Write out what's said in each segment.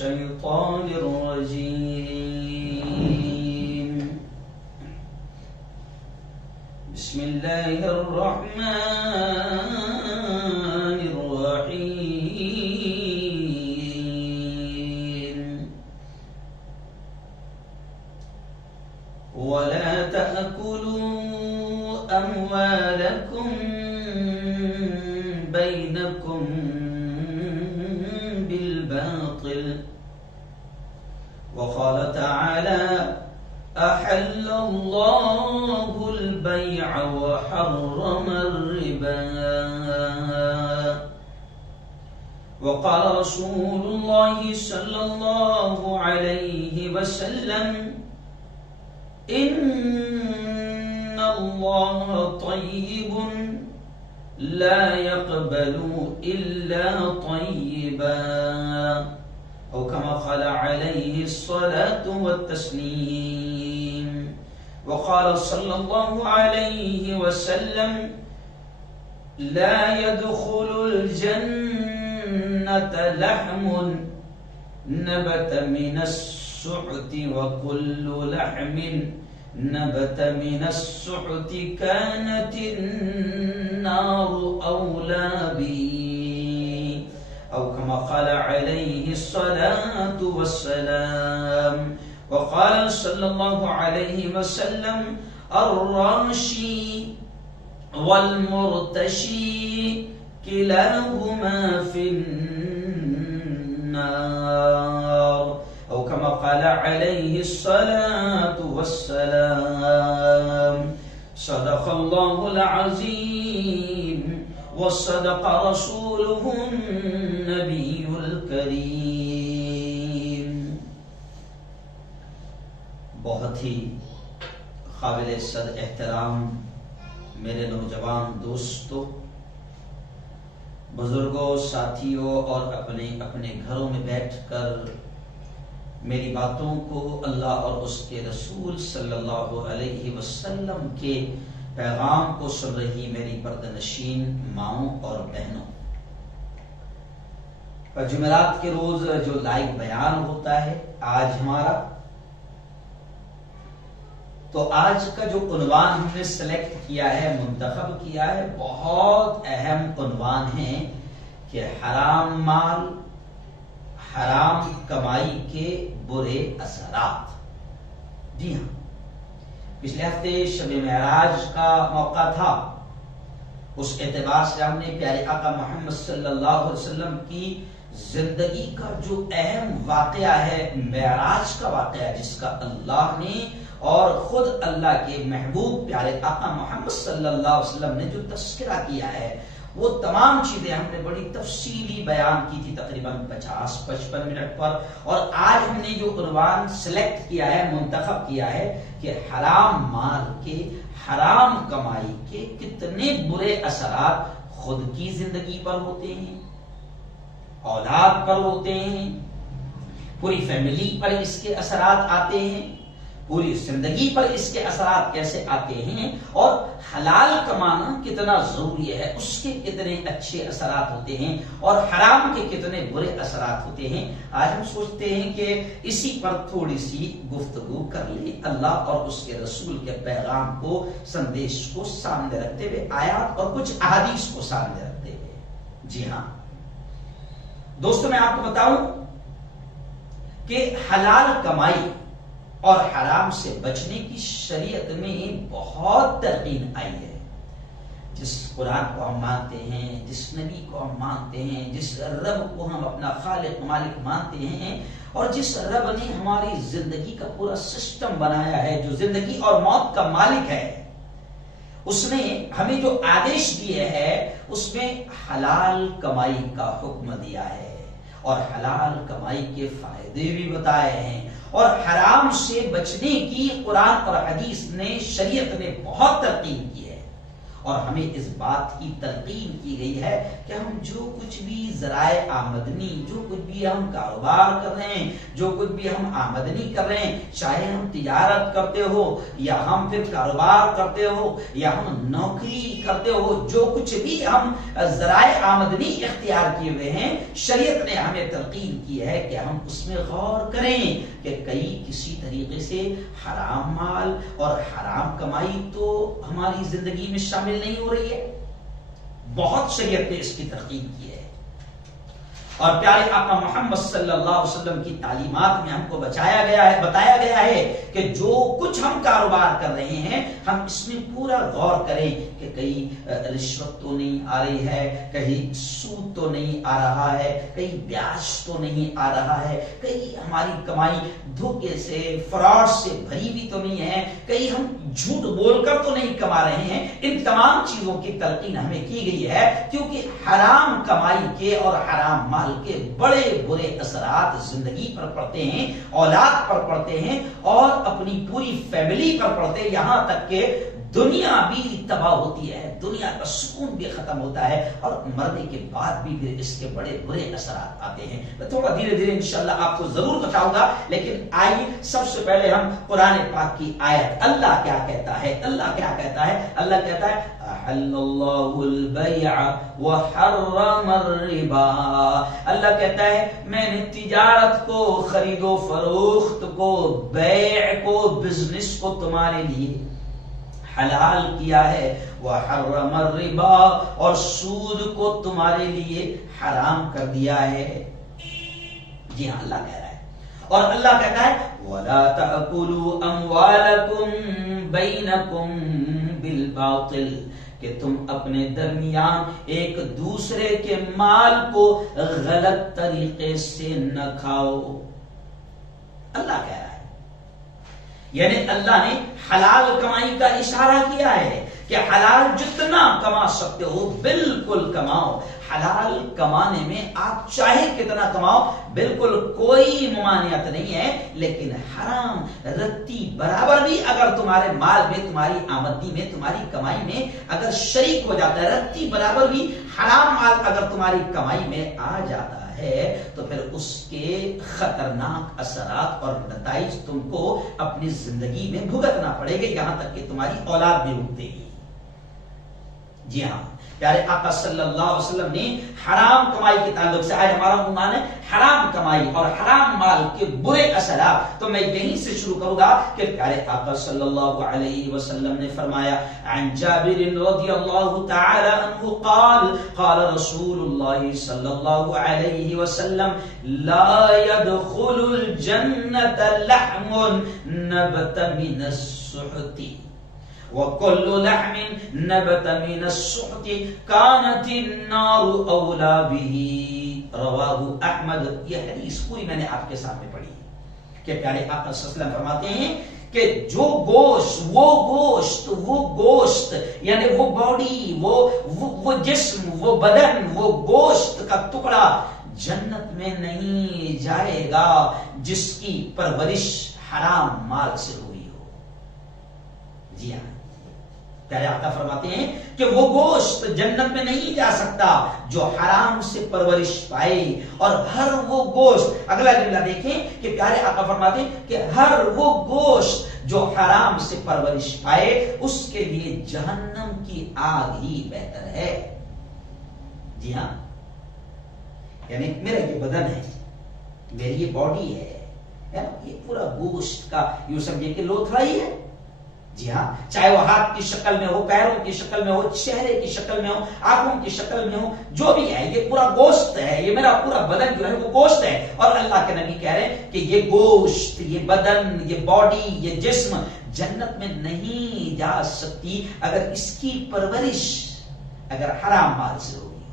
الشيطان الرجيم. بسم الله الرحمن الرحيم. ولا تأكلوا أموالكم بينكم بالباطل. وقال تعالى: أحل الله البيع وحرم الربا. وقال رسول الله صلى الله عليه وسلم: إن الله طيب لا يقبل إلا طيبا، أو كما قال عليه الصلاة والتسليم. وقال صلى الله عليه وسلم: لا يدخل الجنة لحم نبت من السحت، وكل لحم نبت من السحت كانت النار أولى به، أو كما قال عليه الصلاة والسلام. وقال صلى الله عليه وسلم: الراشي والمرتشي كلاهما في النار، أو كما قال عليه الصلاة والسلام. صدق الله العظيم وصدق رسوله النبي الكريم. بہت ہی قابل صد احترام میرے نوجوان دوستوں، بزرگوں، ساتھیوں اور اپنے اپنے گھروں میں بیٹھ کر میری باتوں کو اللہ اور اس کے رسول صلی اللہ علیہ وسلم کے پیغام کو سن رہی میری پردنشین ماؤں اور بہنوں، جمعرات کے روز جو لائیو بیان ہوتا ہے آج ہمارا، تو آج کا جو عنوان ہم نے سلیکٹ کیا ہے، منتخب کیا ہے، بہت اہم عنوان ہے کہ حرام مال، حرام کمائی کے برے اثرات۔ جی ہاں، پچھلے ہفتے شب معراج کا موقع تھا، اس اعتبار سے ہم نے پیارے آقا محمد صلی اللہ علیہ وسلم کی زندگی کا جو اہم واقعہ ہے، معراج کا واقعہ، جس کا اللہ نے اور خود اللہ کے محبوب پیارے آقا محمد صلی اللہ علیہ وسلم نے جو تذکرہ کیا ہے، وہ تمام چیزیں ہم نے بڑی تفصیلی بیان کی تھی، تقریباً 50-55 منٹ پر۔ اور آج ہم نے جو عنوان سلیکٹ کیا ہے، منتخب کیا ہے کہ حرام مال کے، حرام کمائی کے کتنے برے اثرات خود کی زندگی پر ہوتے ہیں، اولاد پر ہوتے ہیں، پوری فیملی پر اس کے اثرات آتے ہیں، پوری زندگی پر اس کے اثرات کیسے آتے ہیں، اور حلال کمانا کتنا ضروری ہے، اس کے کتنے اچھے اثرات ہوتے ہیں اور حرام کے کتنے برے اثرات ہوتے ہیں۔ آج ہم سوچتے ہیں کہ اسی پر تھوڑی سی گفتگو کر لیں، اللہ اور اس کے رسول کے پیغام کو، سندیش کو سامنے رکھتے ہوئے، آیات اور کچھ احادیث کو سامنے رکھتے ہوئے۔ جی ہاں دوستو، میں آپ کو بتاؤں کہ حلال کمائی اور حرام سے بچنے کی شریعت میں بہت ترغیب آئی ہے۔ جس قرآن کو ہم مانتے ہیں، جس نبی کو ہم مانتے ہیں، جس رب کو ہم اپنا خالق مالک مانتے ہیں، اور جس رب نے ہماری زندگی کا پورا سسٹم بنایا ہے، جو زندگی اور موت کا مالک ہے، اس نے ہمیں جو آدیش دیے ہے، اس میں حلال کمائی کا حکم دیا ہے، اور حلال کمائی کے فائدے بھی بتائے ہیں، اور حرام سے بچنے کی قرآن اور حدیث نے، شریعت نے بہت ترغیب کی ہے۔ اور ہمیں اس بات کی تلقین کی گئی ہے کہ ہم جو کچھ بھی ذرائع آمدنی، جو کچھ بھی ہم کاروبار کر رہے ہیں، جو کچھ بھی ہم آمدنی کر رہے ہیں، چاہے ہم تجارت کرتے ہو یا ہم پھر کاروبار کرتے ہو یا ہم نوکری کرتے ہو، جو کچھ بھی ہم ذرائع آمدنی اختیار کیے ہوئے ہیں، شریعت نے ہمیں تلقین کی ہے کہ ہم اس میں غور کریں کہ کئی کسی طریقے سے حرام مال اور حرام کمائی تو ہماری زندگی میں شامل نہیں ہو رہی ہے۔ بہت شریعت نے اس کی ترغیب کی ہے، اور پیارے آقا محمد صلی اللہ علیہ وسلم کی تعلیمات میں ہم کو بتایا گیا ہے کہ جو کچھ ہم کاروبار کر رہے ہیں ہم اس میں پورا غور کریں کہ کہیں رشوت تو نہیں آ رہی ہے، کہیں سود تو نہیں آ رہا ہے، کہیں بیاج تو نہیں آ رہا ہے، کہیں ہماری کمائی دھوکے سے، فراڈ سے بھری ہوئی تو نہیں ہے، کہیں ہم جھوٹ بول کر تو نہیں کما رہے ہیں۔ ان تمام چیزوں کی تلقین ہمیں کی گئی ہے، کیونکہ حرام کمائی کے اور حرام مال کے بڑے برے اثرات زندگی پر پڑتے ہیں، اولاد پر پڑتے ہیں، اور اپنی پوری فیملی پر پڑتے ہیں، یہاں تک کہ دنیا بھی تباہ ہوتی ہے، دنیا کا سکون بھی ختم ہوتا ہے، اور مرنے کے بعد بھی پھر اس کے بڑے برے اثرات آتے ہیں۔ میں تھوڑا دھیرے دھیرے انشاءاللہ آپ کو ضرور بتاؤں گا، لیکن آئیے سب سے پہلے ہم قرآن پاک کی آیت، اللہ کیا کہتا ہے؟ اللہ کیا کہتا ہے؟ اللہ کہتا ہے احل اللہ البیع وحرم الربا۔ اللہ کہتا ہے میں نے تجارت کو، خرید و فروخت کو، بیع کو، بزنس کو تمہارے لیے حلال کیا ہے، وحرم الربا، اور سود کو تمہارے لیے حرام کر دیا ہے۔ جی ہاں، اللہ کہہ رہا ہے، اور اللہ کہتا ہے وَلَا تَأْكُلُوا أَمْوَالَكُمْ بَيْنَكُمْ بِالْبَاطِلِ، کہ تم اپنے درمیان ایک دوسرے کے مال کو غلط طریقے سے نہ کھاؤ۔ اللہ کہہ رہا ہے، یعنی اللہ نے حلال کمائی کا اشارہ کیا ہے کہ حلال جتنا کما سکتے ہو بالکل کماؤ۔ حلال کمانے میں آپ چاہے کتنا کماؤ، بالکل کوئی ممانعت نہیں ہے، لیکن حرام رتی برابر بھی اگر تمہارے مال میں، تمہاری آمدنی میں، تمہاری کمائی میں اگر شریک ہو جاتا ہے، رتی برابر بھی حرام مال اگر تمہاری کمائی میں آ جاتا ہے تو پھر اس کے خطرناک اثرات اور نتائج تم کو اپنی زندگی میں بھگتنا پڑے گا، یہاں تک کہ تمہاری اولاد بھی رک دے گی۔ جی ہاں، پیارے آقا صلی اللہ علیہ وسلم نے حرام کمائی کے تعلق سے، آج ہمارا عنوان ہے حرام کمائی اور حرام مال کے برے اثرات، تو میں یہیں سے شروع کروں گا کہ پیارے آقا صلی اللہ علیہ وسلم نے فرمایا، عن جابر رضی اللہ تعالی عنہ قال قال رسول اللہ صلی اللہ علیہ وسلم لا يدخل الجنة لحم نبت من السحت وَكُلُّ لَحْمٍ نَبَتَ مِنَ السُّحْتِ كَانَتِ النَّارُ أَوْلَى بِهِ رواہ احمد۔ یہ حدیث پوری میں نے آپ کے سامنے پڑھی کہ پیارے آقا صلی اللہ علیہ وسلم فرماتے ہیں کہ جو گوشت یعنی وہ باڈی، وہ جسم، وہ بدن، وہ گوشت کا ٹکڑا جنت میں نہیں جائے گا جس کی پرورش حرام مال سے ہوئی ہو۔ جی ہاں، پیارے آقا فرماتے ہیں کہ وہ گوشت جنت میں نہیں جا سکتا جو حرام سے پرورش پائے، اور ہر وہ گوشت، اگلا جملہ دیکھیں کہ پیارے آقا فرماتے ہیں کہ ہر وہ گوشت جو حرام سے پرورش پائے اس کے لیے جہنم کی آگ ہی بہتر ہے۔ جی ہاں، یعنی میرا یہ بدن ہے، میری یہ باڈی ہے، یہ پورا گوشت کا یوں سمجھے کہ لوتھڑا ہی ہے۔ جی ہاں، چاہے وہ ہاتھ کی شکل میں ہو، پیروں کی شکل میں ہو، چہرے کی شکل میں ہو، آنکھوں کی شکل میں ہو، جو بھی ہے یہ پورا گوشت ہے، یہ میرا پورا بدن جو ہے وہ گوشت ہے۔ اور اللہ کے نبی کہہ رہے ہیں کہ یہ گوشت، یہ بدن، یہ باڈی، یہ جسم جنت میں نہیں جا سکتی اگر اس کی پرورش اگر حرام مال سے ہوگی۔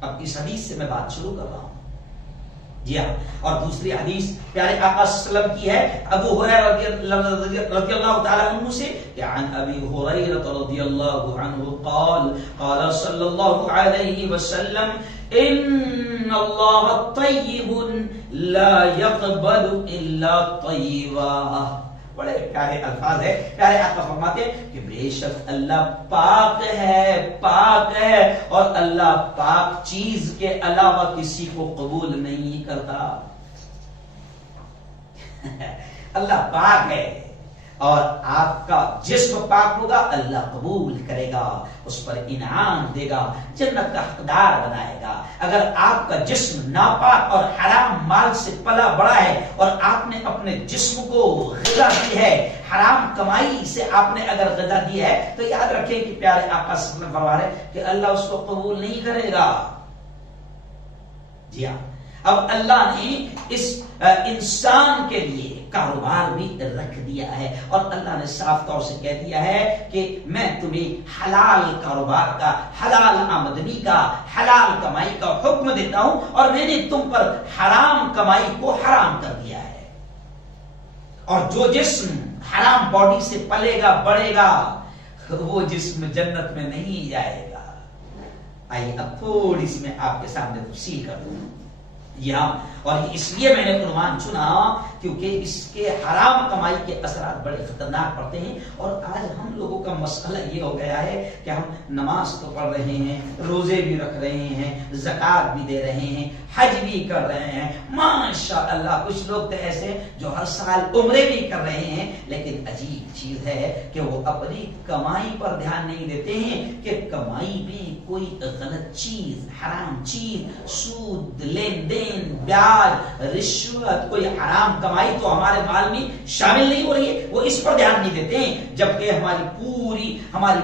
اب اس حدیث سے میں بات شروع کر رہا ہوں۔ جی ہاں، اور دوسری حدیث پیارے آقا صلی اللہ علیہ وسلم کی ہے ابو ہریرہ رضی اللہ تعالی عنہ سے کہ عن ابی ہریرہ رضی اللہ عنہ قال قال صلی اللہ علیہ وسلم ان اللہ طیب لا يقبل الا طیبا۔ بڑے پیارے الفاظ ہے. پیارے آقا فرماتے ہیں کہ بے شک اللہ پاک ہے اور اللہ پاک چیز کے علاوہ کسی کو قبول نہیں کرتا. اللہ پاک ہے اور آپ کا جسم پاک ہوگا، اللہ قبول کرے گا، اس پر انعام دے گا، جنت کا حقدار بنائے گا. اگر آپ کا جسم ناپاک اور حرام مال سے پلا بڑا ہے اور آپ نے اپنے جسم کو غذا دی ہے، حرام کمائی سے آپ نے اگر غذا دی ہے، تو یاد رکھیں کہ پیارے آقا صلی اللہ علیہ وسلم فرما رہے ہیں کہ اللہ اس کو قبول نہیں کرے گا. جی ہاں، اب اللہ نے اس انسان کے لیے کاروبار بھی رکھ دیا ہے اور اللہ نے صاف طور سے کہہ دیا ہے کہ میں تمہیں حلال کاروبار کا، حلال آمدنی کا، حلال کمائی کا حکم دیتا ہوں اور میں نے تم پر حرام کمائی کو حرام کر دیا ہے. اور جو جسم حرام باڈی سے پلے گا بڑھے گا وہ جسم جنت میں نہیں جائے گا. آئیے اب تھوڑی سی میں آپ کے سامنے تفصیل کر دوں. یہاں اور اس لیے میں نے عنوان چنا کیونکہ اس کے حرام کمائی کے اثرات بڑے خطرناک پڑتے ہیں. اور آج ہم لوگوں کا مسئلہ یہ ہو گیا ہے کہ ہم نماز تو پڑھ رہے ہیں، روزے بھی رکھ رہے ہیں، زکات بھی دے رہے ہیں، حج بھی کر رہے ہیں، ماشاء اللہ. کچھ لوگ تو ایسے جو ہر سال عمرے بھی کر رہے ہیں، لیکن عجیب چیز ہے کہ وہ اپنی کمائی پر دھیان نہیں دیتے ہیں کہ کمائی میں کوئی غلط چیز، حرام چیز، سود، لین دین، بیاج، رشوت، کوئی حرام کمائی تو ہمارے مال میں شامل نہیں ہو رہی ہے. وہ اس پر دھیان نہیں دیتے ہیں، جبکہ ہماری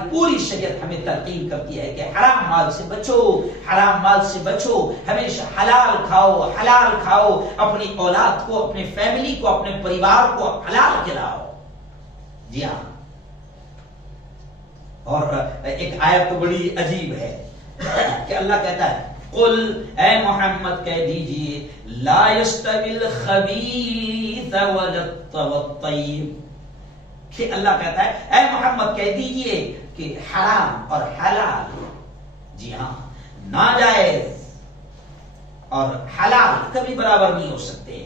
پوری شریعت ہمیں تلقین کرتی ہے کہ حرام مال سے بچو، حرام مال سے بچو، ہمیشہ حلال کھاؤ، حلال کھاؤ، اپنی اولاد کو، اپنے فیملی کو، اپنے پریوار کو حلال کھلاؤ. جی ہاں، اور ایک آیت تو بڑی عجیب ہے کہ اللہ کہتا ہے قل، اے محمد کہہ دیجئے، لا يستوی الخبیث والطیب، کہ اللہ کہتا ہے اے محمد کہہ دیجئے کہ حرام اور حلال، جی ہاں، ناجائز اور حلال کبھی برابر نہیں ہو سکتے.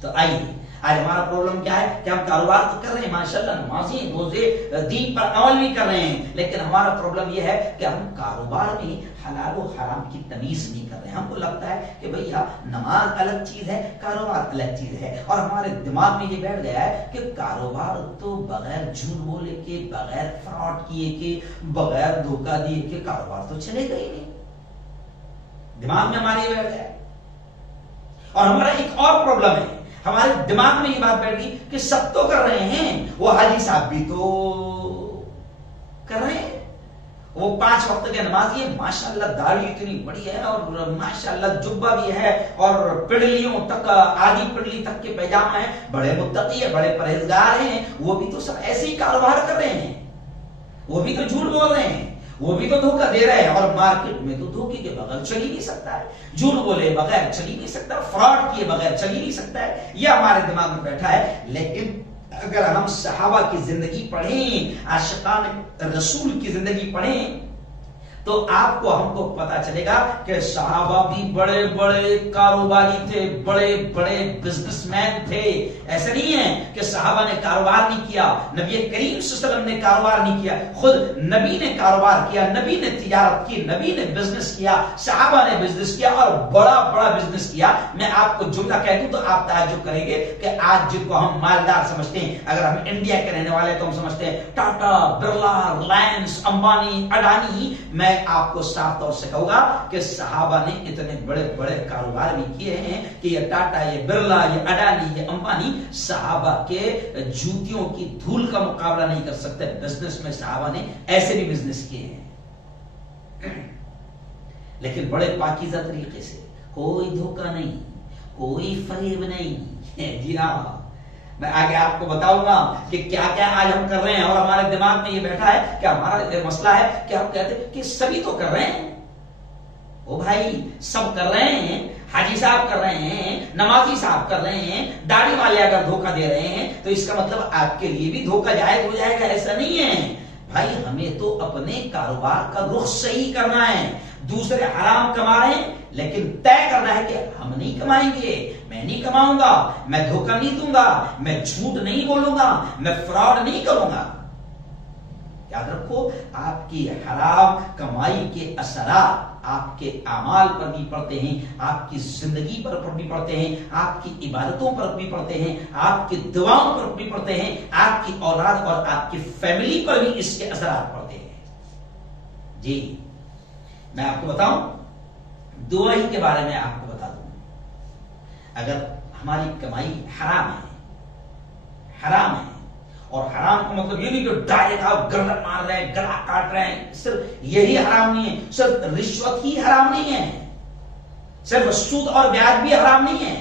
تو آئیے آج ہمارا پرابلم کیا ہے کہ ہم کاروبار تو کر رہے ہیں، ماشاءاللہ نمازی، روزے، دین پر عمل بھی کر رہے ہیں، لیکن ہمارا پرابلم یہ ہے کہ ہم کاروبار میں حلال و حرام کی تمیز نہیں کر رہے ہیں. ہم کو لگتا ہے کہ بھیا نماز الگ چیز ہے، کاروبار الگ چیز ہے، اور ہمارے دماغ میں یہ بیٹھ گیا ہے کہ کاروبار تو بغیر جھوٹ بولے کے، بغیر فراڈ کیے کے، بغیر دھوکہ دیے کے کاروبار تو چلے گا ہی نہیں. دماغ میں ہمارے یہ بیٹھ گیا. اور ہمارا ایک اور پرابلم ہے، ہمارے دماغ میں یہ بات بیٹھ گئی کہ سب تو کر رہے ہیں، وہ حاجی صاحب بھی تو کر رہے ہیں، وہ 5 وقت کے نمازی ہے، ماشاءاللہ داڑھی اتنی بڑی ہے اور ماشاءاللہ جبہ بھی ہے اور پڑلیوں تک، آدھی پڑلی تک کے پیجامہ ہیں، بڑے متقی ہیں، بڑے پرہیزگار ہیں. وہ بھی تو سب ایسے ہی کاروبار کر رہے ہیں، وہ بھی تو جھوٹ بول رہے ہیں، وہ بھی تو دھوکہ دے رہے ہیں. اور مارکیٹ میں تو دھوکے کے بغیر چل ہی نہیں سکتا ہے، جھوٹ بولے بغیر چل ہی نہیں سکتا، فراڈ کیے بغیر چل ہی نہیں سکتا ہے. یہ ہمارے دماغ میں بیٹھا ہے. لیکن اگر ہم صحابہ کی زندگی پڑھیں، عاشقان رسول کی زندگی پڑھیں، تو آپ کو، ہم کو پتا چلے گا کہ صحابہ بھی بڑے بڑے کاروباری تھے، بڑے بڑے بزنس مین تھے. ایسا نہیں ہے کہ صحابہ نے کاروبار نہیں کیا، نبی کریم صلی اللہ علیہ وسلم نے کاروبار نہیں کیا، خود نبی نے کاروبار کیا، نبی نے تجارت کی، نبی نے بزنس کیا، صحابہ نے بزنس کیا اور بڑا بڑا بزنس کیا. میں آپ کو جملہ کہہ دوں تو آپ تعجب کریں گے کہ آج جن کو ہم مالدار سمجھتے ہیں، اگر ہم انڈیا کے رہنے والے تو ہم سمجھتے ہیں ٹاٹا، برلا، ریلائنس، امبانی، اڈانی. میں آپ کو صاف طور سے کہوں گا کہ صحابہ نے اتنے بڑے بڑے کاروبار بھی کیے ہیں کہ یہ ٹاٹا، یہ برلا، یہ اڈانی، یہ امبانی صحابہ کے جوتیوں کی دھول کا مقابلہ نہیں کر سکتے. بزنس میں صحابہ نے ایسے بھی بزنس کیے ہیں، لیکن بڑے پاکیزہ طریقے سے، کوئی دھوکہ نہیں، کوئی فریب نہیں. جی ہاں، میں آگے آپ کو بتاؤں گا کہ کیا کیا آج ہم کر رہے ہیں. اور ہمارے دماغ میں یہ بیٹھا ہے کہ ہمارا مسئلہ ہے کہ ہم کہتے ہیں کہ سبھی تو کر رہے ہیں. او بھائی، سب کر رہے ہیں، حاجی صاحب کر رہے ہیں، نمازی صاحب کر رہے ہیں، داڑھی والے اگر دھوکہ دے رہے ہیں تو اس کا مطلب آپ کے لیے بھی دھوکہ جائز ہو جائے گا؟ ایسا نہیں ہے بھائی. ہمیں تو اپنے کاروبار کا رخ صحیح کرنا ہے. دوسرے حرام کما رہے ہیں لیکن طے کرنا ہے کہ ہم نہیں کمائیں گے. میں میں نہیں کماؤں گا، میں دھوکہ نہیں دوں گا، میں جھوٹ نہیں بولوں گا، میں فراڈ نہیں کروں گا۔ یاد رکھو، آپ کی حرام کمائی کے اثرات آپ کے اعمال پر بھی پڑتے ہیں، آپ کی زندگی پر بھی پڑتے ہیں، آپ کی عبادتوں پر بھی پڑتے ہیں، آپ کی دعاؤں پر بھی پڑتے ہیں، آپ کی اولاد اور آپ کی فیملی پر بھی اس کے اثرات پڑتے ہیں۔ جی میں آپ کو بتاؤں، دعا ہی کے بارے میں آپ کو بتا دوں، اگر ہماری کمائی حرام ہے، اور حرام کا مطلب یہ نہیں کہ ڈائریکٹ آپ گردن مار رہے ہیں، گلا کاٹ رہے ہیں، صرف یہی حرام نہیں ہے، صرف رشوت ہی حرام نہیں ہے، صرف سود اور بیاج بھی حرام نہیں ہے،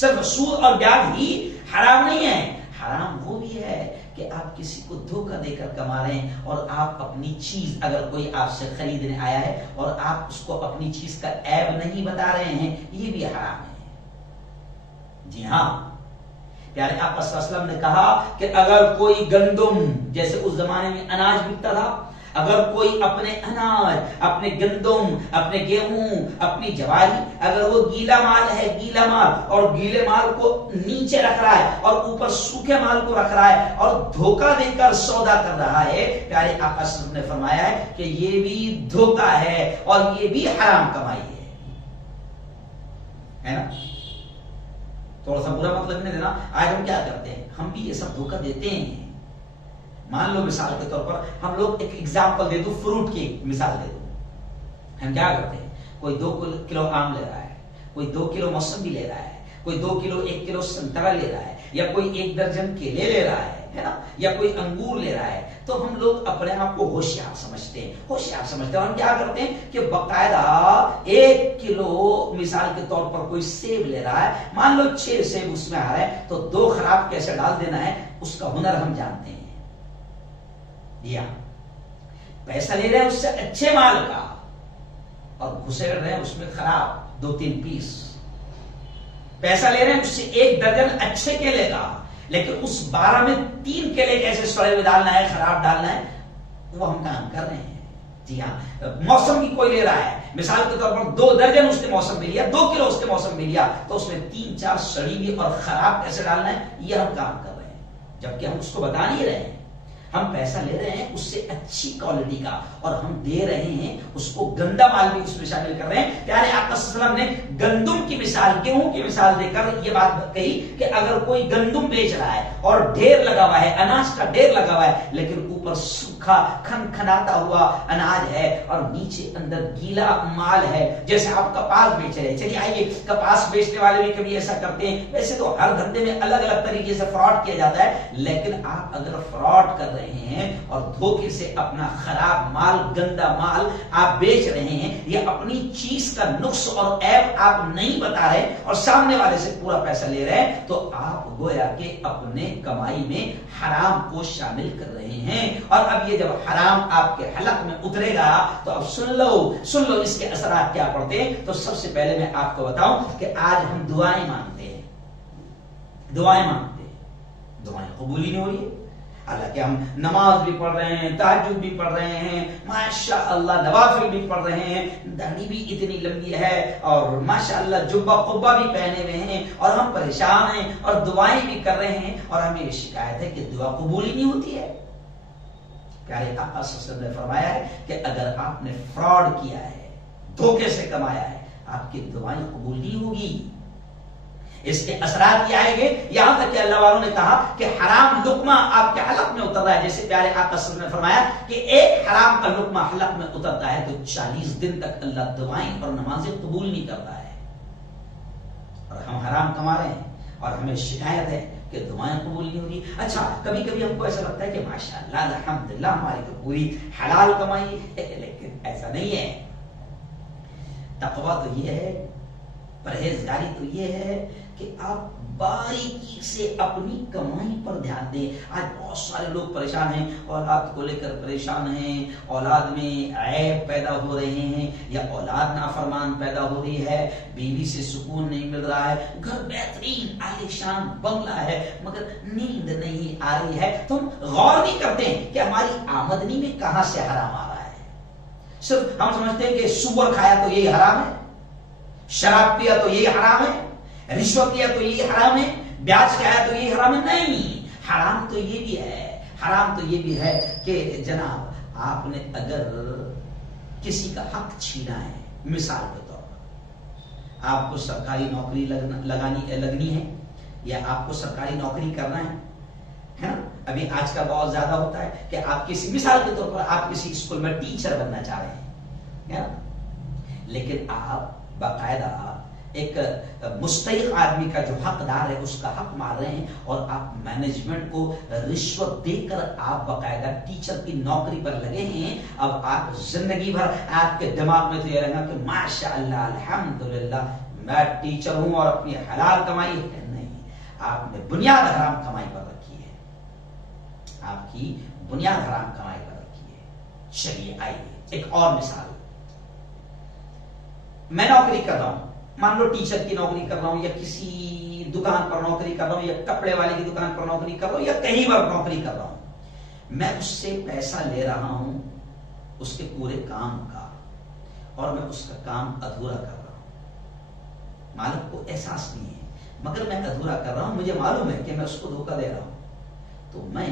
صرف سود اور بیاج ہی حرام نہیں ہے۔ حرام وہ بھی ہے کہ آپ کسی کو دھوکہ دے کر کما رہے ہیں، اور آپ اپنی چیز، اگر کوئی آپ سے خریدنے آیا ہے اور آپ اس کو اپنی چیز کا عیب نہیں بتا رہے ہیں، یہ بھی حرام ہے۔ جی ہاں، پیارے آقا صلی اللہ علیہ وسلم نے کہا کہ اگر کوئی گندم، جیسے اس زمانے میں اناج بکتا تھا، اگر کوئی اپنے اناج، اپنے گندم، اپنے گیہوں، اپنی جواری، اگر وہ گیلا مال ہے، گیلا مال، اور گیلے مال کو نیچے رکھ رہا ہے اور اوپر سوکھے مال کو رکھ رہا ہے اور دھوکہ دے کر سودا کر رہا ہے، پیارے آقا صلی اللہ علیہ وسلم نے فرمایا ہے کہ یہ بھی دھوکہ ہے اور یہ بھی حرام کمائی ہے نا؟ تھوڑا سا برا مطلب نہیں دینا۔ آج ہم کیا کرتے ہیں، ہم بھی یہ سب دھوکہ دیتے ہیں۔ مان لو مثال کے طور پر ہم لوگ ایک ایگزامپل دے دوں، فروٹ کی مثال دے دوں، ہم کیا کرتے ہیں، کوئی 2 کلو آم لے رہا ہے، کوئی 2 کلو موسمی لے رہا ہے، کوئی 2 کلو 1 کلو سنترا لے رہا ہے، یا کوئی 1 درجن کیلے لے رہا ہے نا، یا کوئی انگور لے رہا ہے، تو ہم لوگ اپنے آپ کو ہوشیار سمجھتے ہیں، اور ہم کیا کرتے ہیں کہ باقاعدہ 1 کلو مثال کے طور پر کوئی سیب لے رہا ہے، مان لو 6 سیب اس میں آ رہا ہے، تو 2 خراب کیسے ڈال دینا ہے، اس کا ہنر ہم جانتے ہیں۔ دیا پیسہ لے رہے ہیں اس سے اچھے مال کا اور گھسے رہے ہیں اس میں خراب 2-3 پیس، پیسہ لے رہے ہیں اس سے 1 درجن اچھے کیلے کا، لیکن اس 12 میں 3 کیلے کیسے سڑے ہوئے ڈالنا ہے، خراب ڈالنا ہے، وہ ہم کام کر رہے ہیں۔ جی ہاں، موسم کی کوئی لے رہا ہے، مثال کے طور پر 2 درجن اس نے موسم میں لیا، 2 کلو اس نے موسم میں لیا، تو اس میں 3-4 سڑی ہوئی اور خراب کیسے ڈالنا ہے، یہ ہم کام کر رہے ہیں، جبکہ ہم اس کو بتا نہیں رہے ہیں۔ ہم پیسہ لے رہے ہیں اس سے اچھی کوالٹی کا، اور ہم دے رہے ہیں اس کو گندا مال بھی اس میں شامل کر رہے ہیں۔ پیارے آقا صلی اللہ علیہ وسلم نے گندم کی مثال، گیہوں کی مثال دے کر یہ بات کہی کہ اگر کوئی گندم بیچ رہا ہے اور ڈھیر لگا ہوا ہے، اناج کا ڈھیر لگا ہوا ہے، لیکن اوپر سوکھا کھنکھناتا ہوا اناج ہے اور نیچے اندر گیلا مال ہے، جیسے آپ کپاس بیچ رہے ہیں۔ چلیے آئیے، کپاس بیچنے والے بھی کبھی ایسا کرتے ہیں، ویسے تو ہر دھندے میں الگ الگ طریقے سے فراڈ کیا جاتا ہے، لیکن آپ اگر فراڈ کر رہے ہیں اور دھوکے سے اپنا خراب مال، گندا مال آپ بیچ رہے ہیں، یا اپنی چیز کا نقص اور عیب آپ نہیں بتا رہے اور سامنے والے سے پورا پیسہ لے رہے ہیں، تو آپ گویا کہ اپنے کمائی میں حرام کو شامل کر رہے ہیں۔ اور اب یہ جب حرام آپ کے حلق میں اترے گا تو اب سن لو اس کے اثرات کیا پڑتے ہیں۔ تو سب سے پہلے میں آپ کو بتاؤں کہ آج ہم دعائیں مانگتے ہیں، دعائیں قبول ہی نہیں ہو رہی ہے۔ حالانکہ ہم نماز بھی پڑھ رہے ہیں، تہجد بھی پڑھ رہے ہیں، ماشاءاللہ نوافل بھی پڑھ رہے ہیں، داڑھی بھی اتنی لمبی ہے، اور ماشاءاللہ جبہ قبہ بھی پہنے ہوئے ہیں، اور ہم پریشان ہیں اور دعائیں بھی کر رہے ہیں، اور ہمیں یہ شکایت ہے کہ دعا قبول ہی نہیں ہوتی ہے۔ پیارے آقا صلی اللہ علیہ وسلم نے فرمایا ہے کہ اگر آپ نے فراڈ کیا ہے، دھوکے سے کمایا ہے، آپ کی دعائیں قبول نہیں ہوگی۔ اس کے اثرات کیا آئیں گے، یہاں تک کہ اللہ والوں نے کہا کہ حرام لقمہ آپ کے حلق میں اتر رہا ہے، جیسے پیارے آقا صلی اللہ علیہ وسلم نے فرمایا کہ ایک حرام کا لقمہ حلق میں اترتا ہے تو 40 دن تک اللہ دعائیں اور نمازیں قبول نہیں کرتا ہے۔ اور ہم حرام کما رہے ہیں اور ہمیں شکایت ہے کہ دعائیں قبول نہیں ہو رہی۔ اچھا، کبھی کبھی ہم کو ایسا لگتا ہے کہ ماشاءاللہ الحمدللہ ہماری تو پوری حلال کمائی ہے، لیکن ایسا نہیں ہے۔ تقویٰ تو یہ ہے، پرہیزگاری تو یہ ہے کہ آپ باریکی سے اپنی کمائی پر دھیان دیں۔ آج بہت سارے لوگ پریشان ہیں، اولاد کو لے کر پریشان ہیں، اولاد میں عیب پیدا ہو رہے ہیں، یا اولاد نافرمان پیدا ہو رہی ہے، بیوی سے سکون نہیں مل رہا ہے، گھر بہترین عالیشان بنگلہ ہے مگر نیند نہیں آ رہی ہے۔ تو ہم غور نہیں کرتے ہیں کہ ہماری آمدنی میں کہاں سے حرام آ رہا ہے۔ صرف ہم سمجھتے ہیں کہ سور کھایا تو یہی حرام ہے، شراب پیا تو یہی حرام ہے، رشوت لیا تو یہ حرام ہے، بیاج کھایا تو یہ حرام ہے؟ نہیں، حرام تو یہ بھی ہے، حرام تو یہ بھی ہے کہ جناب آپ نے اگر کسی کا حق چھینا ہے، مثال کے طور پر آپ کو سرکاری نوکری لگنی ہے یا آپ کو سرکاری نوکری کرنا ہے نا، ابھی آج کا بہت زیادہ ہوتا ہے کہ آپ کسی مثال کے طور پر آپ کسی اسکول میں ٹیچر بننا چاہ رہے ہیں، لیکن آپ باقاعدہ ایک مستحق آدمی کا جو حقدار ہے اس کا حق مار رہے ہیں اور آپ مینجمنٹ کو رشوت دے کر آپ باقاعدہ ٹیچر کی نوکری پر لگے ہیں. اب آپ زندگی بھر آپ کے دماغ میں تو یہ رہے گا کہ ماشاء اللہ الحمدللہ میں ٹیچر ہوں اور اپنی حلال کمائی ہے. نہیں، آپ نے بنیاد حرام کمائی پر رکھی ہے، آپ کی بنیاد حرام کمائی پر رکھی ہے. چلیے آئیے ایک اور مثال. میں نوکری کر رہا ہوں، مان لو ٹیچر کی نوکری کر رہا ہوں یا کسی دکان پر نوکری کر رہا ہوں یا کپڑے والے کی دکان پر نوکری کر رہا ہوں یا کہیں پر نوکری کر رہا ہوں. میں اس سے پیسہ لے رہا ہوں اس کے پورے کام کا اور میں اس کا کام ادھورا کر رہا ہوں. مالک کو احساس نہیں ہے مگر میں ادھورا کر رہا ہوں، مجھے معلوم ہے کہ میں اس کو دھوکہ دے رہا ہوں، تو میں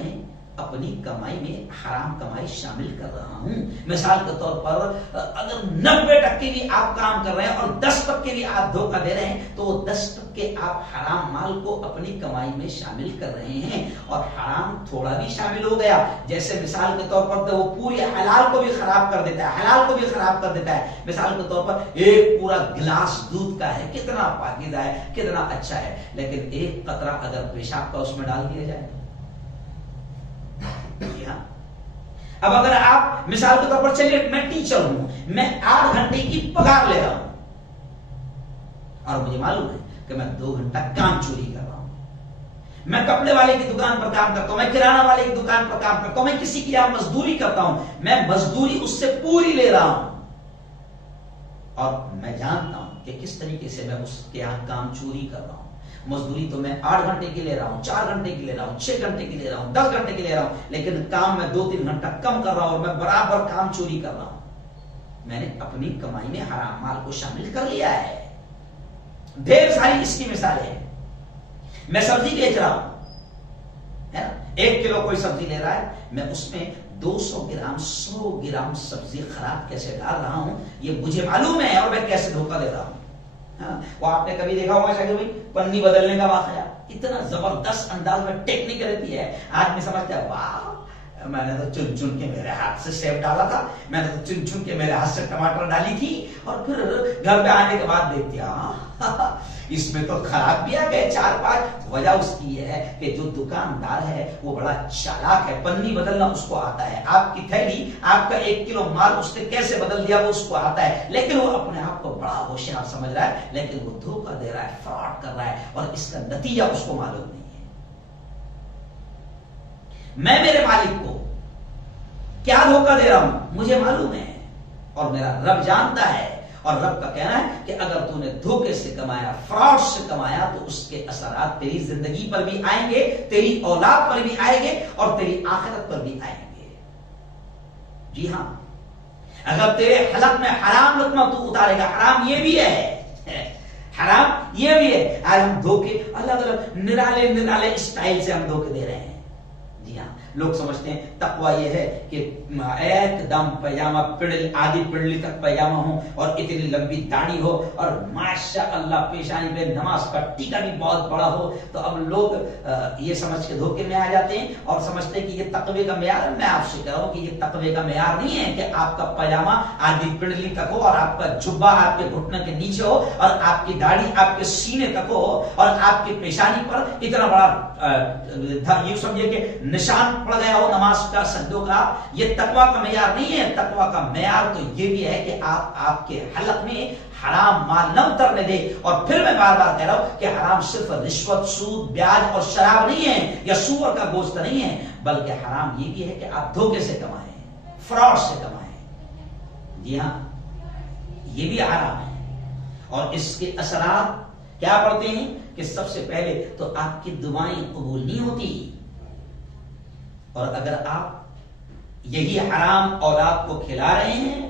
اپنی کمائی میں حرام کمائی شامل کر رہا ہوں. مثال کے طور پر اگر 90% بھی آپ کام کر رہے ہیں اور 10% بھی آپ دھوکہ دے رہے ہیں تو وہ 10% آپ حرام مال کو اپنی کمائی میں شامل کر رہے ہیں. اور حرام تھوڑا بھی شامل ہو گیا، جیسے مثال کے طور پر وہ پوری حلال کو بھی خراب کر دیتا ہے، حلال کو بھی خراب کر دیتا ہے. مثال کے طور پر ایک پورا گلاس دودھ کا ہے، کتنا پاکیزہ ہے، کتنا اچھا ہے، لیکن ایک قطرہ اگر پیشاب کا اس میں ڈال دیا جائے. اب اگر آپ مثال کے طور پر چلیے میں ٹیچر ہوں، میں 8 گھنٹے کی پگار لے رہا ہوں اور مجھے معلوم ہے کہ میں 2 گھنٹہ کام چوری کر رہا ہوں. میں کپڑے والے کی دکان پر کام کرتا ہوں، میں کرانہ والے کی دکان پر کام کرتا ہوں، میں کسی کی یہاں مزدوری کرتا ہوں، میں مزدوری اس سے پوری لے رہا ہوں اور میں جانتا ہوں کہ کس طریقے سے میں اس کے یہاں کام چوری کر رہا ہوں. مزدوری تو میں 8 گھنٹے کی لے رہا ہوں، 4 گھنٹے کی لے رہا ہوں، 6 گھنٹے کی لے رہا ہوں، 10 گھنٹے کی لے رہا ہوں، لیکن کام میں 2-3 گھنٹہ کم کر رہا ہوں اور میں برابر کام چوری کر رہا ہوں. میں نے اپنی کمائی میں حرام مال کو شامل کر لیا ہے. ڈھیر ساری اس کی مثالیں ہیں. میں سبزی بیچ رہا ہوں، 1 کلو کوئی سبزی لے رہا ہے، میں اس میں 200 گرام 100 گرام سبزی خراب کیسے ڈال رہا ہوں یہ مجھے معلوم ہے اور میں کیسے دھوکہ دے رہا ہوں. وہ آپ نے کبھی دیکھا ہوگا شاید بھائی پنی بدلنے کا واقعہ، اتنا زبردست انداز میں ٹیکنیک رہتی ہے، آدمی سمجھتا ہے واہ میں نے تو چن چن کے میرے ہاتھ سے سیب ڈالا تھا، میں نے تو چن چن کے میرے ہاتھ سے ٹماٹر ڈالی تھی، اور پھر گھر پہ آنے کے بعد دیکھتے اس میں تو خراب بھی آ گئے 4-5. وجہ اس کی یہ ہے کہ جو دکاندار ہے وہ بڑا چالاک ہے، پنی بدلنا اس کو آتا ہے، آپ کی تھیلی آپ کا 1 کلو مال اس نے کیسے بدل دیا وہ اس کو آتا ہے، لیکن وہ اپنے آپ کو بڑا ہوشیار سمجھ رہا ہے، لیکن وہ دھوکہ دے رہا ہے، فراڈ کر رہا ہے اور اس کا نتیجہ اس کو معلوم نہیں ہے. میں میرے مالک کو کیا دھوکہ دے رہا ہوں مجھے معلوم ہے اور میرا رب جانتا ہے، اور رب کا کہنا ہے کہ اگر تو نے دھوکے سے کمایا، فراڈ سے کمایا تو اس کے اثرات تیری زندگی پر بھی آئیں گے، تیری اولاد پر بھی آئیں گے اور تیری آخرت پر بھی آئیں گے. جی ہاں، اگر تیرے حلق میں حرام لقمہ تو اتارے گا، حرام یہ بھی ہے، حرام یہ بھی ہے. آج ہم دھوکے الگ الگ نرالے نرالے اسٹائل سے ہم دھوکے دے رہے ہیں. جی ہاں، لوگ سمجھتے ہیں تقوی یہ ہے کہ ایک دم پیجامہ آدھی پڑلی تک پیجامہ ہو اور اتنی لمبی داڑھی ہو اور ماشاء اللہ پیشانی پہ نماز کا ٹیکا بھی بہت بڑا ہو. تو اب لوگ یہ سمجھ کے دھوکے میں آ جاتے ہیں اور سمجھتے ہیں کہ یہ تقوی کا معیار ہے. میں آپ سے کہہ رہا ہوں کہ یہ تقوی کا معیار نہیں ہے کہ آپ کا پیجامہ آدھی پڑلی تک ہو اور آپ کا جبہ آپ کے گھٹنے کے نیچے ہو اور آپ کی داڑھی آپ کے سینے تک ہو اور آپ کی پیشانی پر اتنا بڑا یہ سمجھے کہ نشان پڑ گیا ہو نماز کا سجدوں کا. یہ تقوی کا معیار نہیں ہے. تقوی کا معیار تو یہ بھی ہے کہ آپ کے حلق میں حرام مال نہ اترنے دے. اور پھر میں بار بار کہہ رہا ہوں کہ حرام صرف رشوت، سود، بیاج اور شراب نہیں ہے یا سور کا گوشت نہیں ہے، بلکہ حرام یہ بھی ہے کہ آپ دھوکے سے کمائیں، فراڈ سے کمائیں. جی ہاں، یہ بھی حرام ہے. اور اس کے اثرات کیا پڑتے ہیں کہ سب سے پہلے تو آپ کی دعائیں قبول نہیں ہوتی، اور اگر آپ یہی حرام اولاد کو کھلا رہے ہیں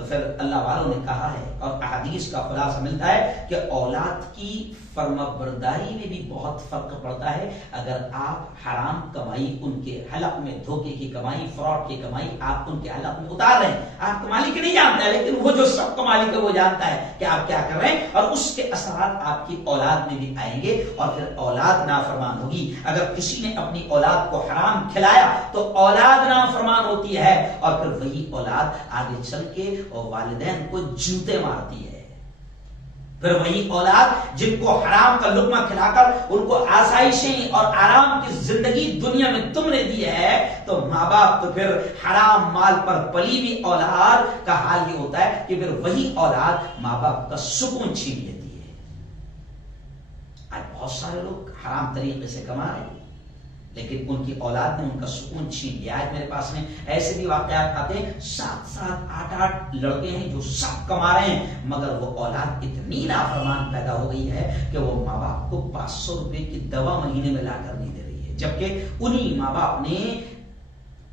تو پھر اللہ والوں نے کہا ہے اور احادیث کا خلاصہ ملتا ہے کہ اولاد کی فرما برداری میں بھی بہت فرق پڑتا ہے. اگر آپ حرام کمائی ان کے حلق میں، دھوکے کی کمائی، فراڈ کی کمائی آپ ان کے حلق میں اتار رہے ہیں، آپ کا مالک نہیں جانتا ہے لیکن وہ جو سب کا مالک ہے وہ جانتا ہے کہ آپ کیا کر رہے ہیں، اور اس کے اثرات آپ کی اولاد میں بھی آئیں گے اور پھر اولاد نافرمان ہوگی. اگر کسی نے اپنی اولاد کو حرام کھلایا تو اولاد نافرمان ہوتی ہے، اور پھر وہی اولاد آگے چل کے اور والدین کو جوتے مارتی ہے. پھر وہی اولاد جن کو حرام کا لقمہ کھلا کر ان کو آسائشیں اور آرام کی زندگی دنیا میں تم نے دی ہے، تو ماں باپ تو پھر حرام مال پر پلی ہوئی اولاد کا حال یہ ہوتا ہے کہ پھر وہی اولاد ماں باپ کا سکون چھین لیتی ہے. آج بہت سارے لوگ حرام طریقے سے کما رہے ہیں لیکن ان کی اولاد نے ان کا سکون چھین لیا. آج میرے پاس میں ایسے بھی واقعات آتے ہیں، 7-7 8-8 لڑکے ہیں جو سب کما رہے ہیں مگر وہ اولاد اتنی نافرمان پیدا ہو گئی ہے کہ وہ ماں باپ کو 500 روپے کی دوا مہینے میں لا کر نہیں دے رہی ہے، جبکہ انہی ماں باپ نے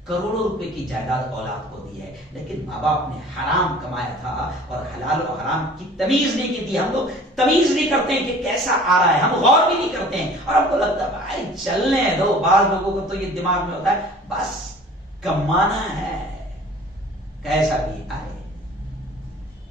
کروڑوں روپے کی جائیداد اولاد کو دی ہے. لیکن ماں باپ نے حرام کمایا تھا اور حلال و حرام کی تمیز نہیں کی تھی. ہم لوگ تمیز نہیں کرتے ہیں کہ کیسا آ رہا ہے، ہم غور بھی نہیں کرتے ہیں اور ہم کو لگتا ہے بھائی چلنے دو. بعض لوگوں کو تو یہ دماغ میں ہوتا ہے بس کمانا ہے کیسا بھی آئے،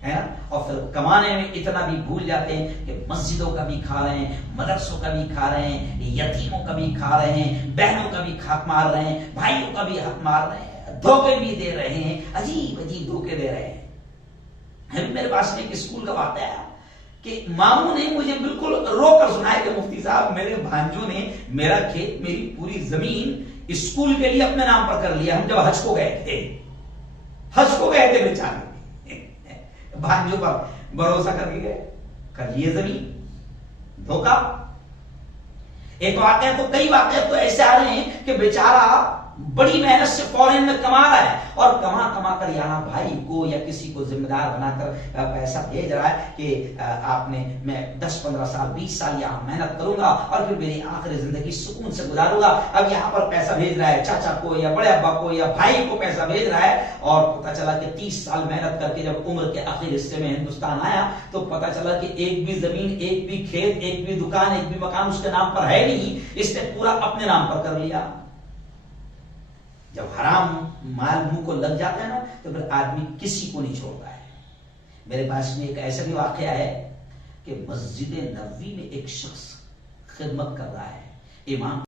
ہے نا. اور پھر کمانے میں اتنا بھی بھول جاتے ہیں کہ مسجدوں کا بھی کھا رہے ہیں، مدرسوں کا بھی کھا رہے ہیں، یتیموں کا بھی کھا رہے ہیں، بہنوں کا بھی حق مار رہے ہیں، بھائیوں کا بھی حق مار رہے ہیں، دھوکے بھی دے رہے ہیں، عجیب عجیب دھوکے دے رہے ہیں. میرے پاس میں ایک اسکول کا واقعہ ہے کہ ماموں نے مجھے بالکل رو کر سنایا کہ مفتی صاحب میرے بھانجوں نے میرا کھیت، میری پوری زمین اسکول کے لیے اپنے نام پر کر لیا. ہم جب حج کو گئے تھے بیچارے بھانجوں پر بھروسہ کر کے گئے، کر لیے زمین، دھوکا. ایک واقعہ تو کئی واقعات تو ایسے آ رہے ہیں کہ بیچارہ بڑی محنت سے فورن میں کما رہا ہے اور کما کر یہاں بھائی کو یا کسی کو ذمہ دار بنا کر پیسہ بھیج رہا ہے کہ آپ نے، میں 10-15 سال 20 سال یہاں محنت کروں گا اور پھر میری آخری زندگی سکون سے گزاروں گا. اب یہاں پر پیسہ بھیج رہا ہے چاچا کو یا بڑے ابا کو یا بھائی کو پیسہ بھیج رہا ہے، اور پتا چلا کہ 30 سال محنت کر کے جب عمر کے آخر حصے میں ہندوستان آیا تو پتا چلا کہ ایک بھی زمین، ایک بھی کھیت، ایک بھی دکان، ایک بھی مکان اس کے نام پر ہے نہیں، اس نے پورا اپنے نام پر کر لیا. جب حرام مال منہ کو لگ جاتا ہے نا تو پھر آدمی کسی کو نہیں چھوڑتا ہے. میرے پاس میں ایک ایسا بھی واقعہ ہے کہ مسجد نبوی میں ایک شخص خدمت کر رہا ہے، امام